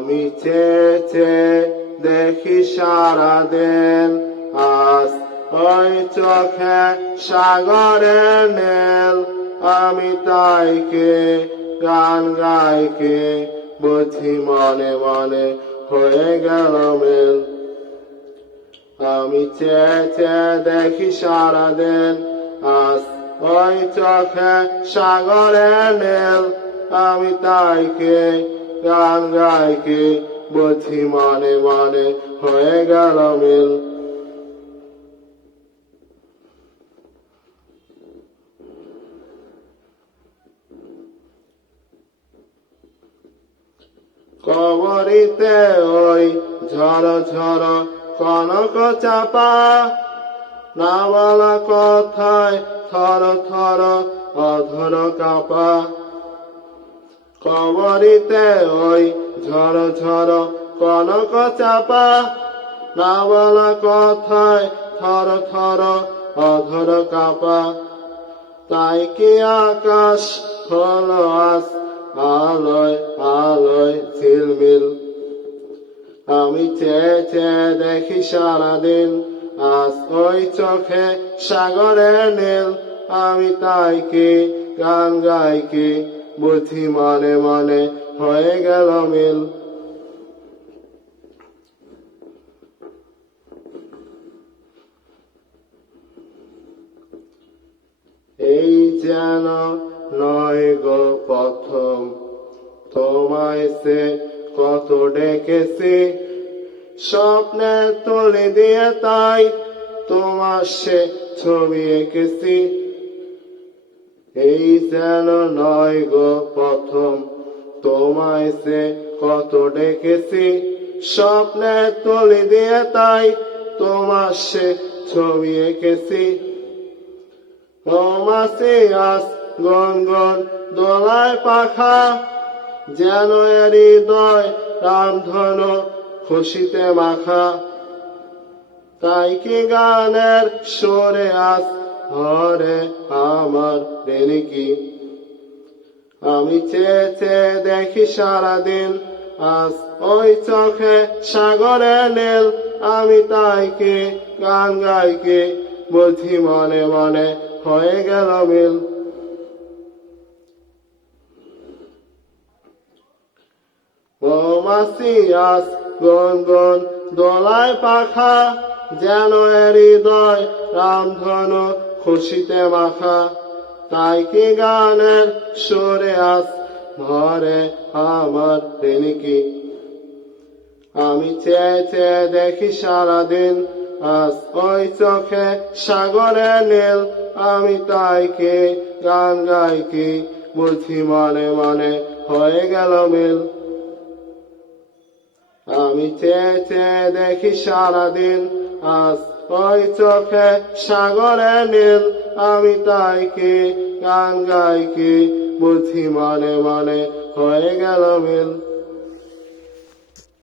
আমি চেয়ে চেয়ে দেখি সারাদিন, আজ ওই চোখে সাগরের নীল। আমি তাইকে গান গাইকে বুঝি মনে মনে হয়ে গেল মিল। আমি চেয়ে চেয়ে দেখি সারাদিন, আজ ওই চোখে সাগরের নীল। আমি তাইকে গান গাইকে বুঝি মনে মনে হয়ে গেল মিল। কবরিতে ওই ঝড় ঝড় কনক চাপা, না বলা কথায় থর থর অধর কাপা। কবরিতে ওই ঝড় ঝড় কনক চাপা, না বলা কথায় থর থর অধর কাপা। তাই কি আকাশ হলো আজ আলোয় আলোয় ঝিলমিল। আমি চেয়ে চেয়ে দেখি সারাদিন, আজ ওই চোখে সাগরের নীল। আমি তাইকে গান গাইকে বুঝি মনে মনে হয়ে গেল মিল। এই যেন নয় গো প্রথম, তোমায় সে কত ডেকেছি। স্বপ্নে তুলে দিয়ে তাই তোমার সে ছবি এঁকেছি। এই যেন নয় গো প্রথম, তোমায় সে কত ডেকেছি। স্বপ্নে তুলে দিয়ে তাই তোমার সে ছবি এঁকেছি। মৌমাছি আজ গনগন দোলায় পাখা, যেন এর হৃদয় রামধনু খুশিতে মাখা। তাই কি গানের সুরে আজ ভরে আমার প্রেমিকি। আমি চেয়ে চেয়ে দেখি সারাদিন, আজ ওই চোখে সাগরের নীল। আমি তাইকে গান গাইকে বুঝি মনে মনে হয়ে গেল মিল। মৌমাছি আজ গনগন দোলায় পাখা, যেন এর হৃদয় রামধনু খুশিতে মাখা। তাই কি গানের সুরে আজ ভরে আমার প্রেমিকি। আমি চেয়ে চেয়ে দেখি সারাদিন, আজ ওই চোখে সাগরের নীল। আমি তাইকে গান গাইকে বুঝি মনে মনে হয়ে গেল মিল। আমি চেয়ে চেয়ে দেখি সারাদিন, আজ ওই চোখে সাগরের নীল। আমি তাইকে গান গাইকে বুঝি মনে মনে হয়ে গেল মিল।